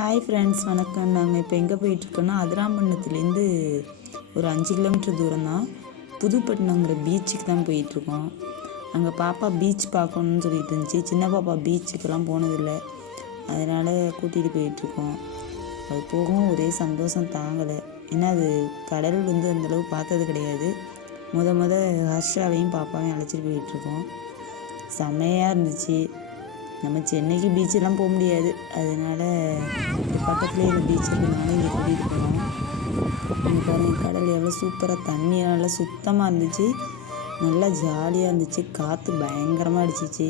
Hi friends வணக்கம். நாங்கள் இப்போ எங்கே போயிட்டுருக்கோன்னா அதிராம்பட்டினத்துலேருந்து ஒரு அஞ்சு கிலோமீட்டர் தூரம் தான் புதுப்பட்டினங்கிற பீச்சுக்கு தான் போயிட்டுருக்கோம். அங்கே பாப்பா பீச் பார்க்கணுன்னு சொல்லிட்டு இருந்துச்சு. சின்ன பாப்பா பீச்சுக்கெல்லாம் போனதில்லை. அதனால் கூட்டிகிட்டு போயிட்டுருக்கோம். அது போகவும் ஒரே சந்தோஷம் தாங்கலை. ஏன்னா அது கடல் வந்து அந்தளவு பார்த்தது கிடையாது. முத முத ஹர்ஷாவையும் பாப்பாவையும் அழைச்சிட்டு போயிட்டுருக்கோம். செம்மையாக இருந்துச்சு. நம்ம சென்னைக்கு பீச்செல்லாம் போக முடியாது. அதனால பக்கத்துலேயே இந்த பீச் இருக்கிறதுனால இங்கே கூட்டிகிட்டு போனோம். இங்கே பாருங்க கடல் எவ்வளோ சூப்பராக தண்ணி நல்லா சுத்தமாக இருந்துச்சு. நல்லா ஜாலியாக இருந்துச்சு. காற்று பயங்கரமாக அடிச்சிச்சு.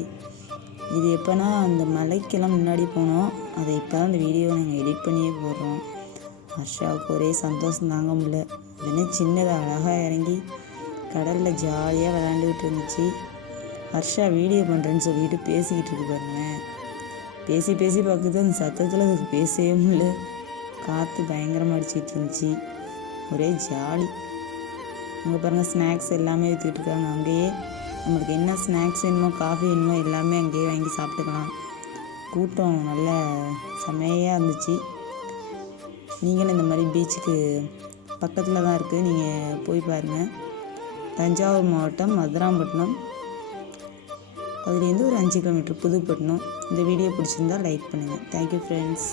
இது எப்போனா அந்த மலைக்கெல்லாம் முன்னாடி போனோம். அதை இப்போ தான் அந்த வீடியோவை நாங்கள் எடிட் பண்ணியே போடுறோம். ஹர்ஷாவுக்கு ஒரே சந்தோஷம் தாங்க முடியல. உடனே சின்னதாக அழகாக இறங்கி கடலில் ஜாலியாக விளாண்டுக்கிட்டு இருந்துச்சு. ஹர்ஷா வீடியோ பண்ணுறேன்னு சொல்லிட்டு பேசிக்கிட்டு இருக்கு பாருங்களேன் பேசி பேசி பார்க்குது. அந்த சத்தத்தில் அதுக்கு பேசவே முடியல. காற்று பயங்கரமாக அடிச்சிட்டு இருந்துச்சு. ஒரே ஜாலி. அங்கே பாருங்கள் ஸ்நாக்ஸ் எல்லாமே விற்றுக்கிட்டு இருக்காங்க. அங்கேயே நம்மளுக்கு என்ன ஸ்நாக்ஸ் வேணுமோ காஃபி வேணுமோ எல்லாமே அங்கேயே வாங்கி சாப்பிட்டுக்கலாம். கூட்டம் நல்ல செமையாக இருந்துச்சு. நீங்களும் இந்த மாதிரி பீச்சுக்கு பக்கத்தில் தான் இருக்குது நீங்கள் போய் பாருங்கள் தஞ்சாவூர் மாவட்டம் மதுராம்பட்டினம். அதுலேருந்து ஒரு அஞ்சு கிலோமீட்டர் புதுப்பட்டினம். இந்த வீடியோ பிடிச்சிருந்தா லைக் பண்ணுங்கள் தேங்க்யூ ஃப்ரெண்ட்ஸ்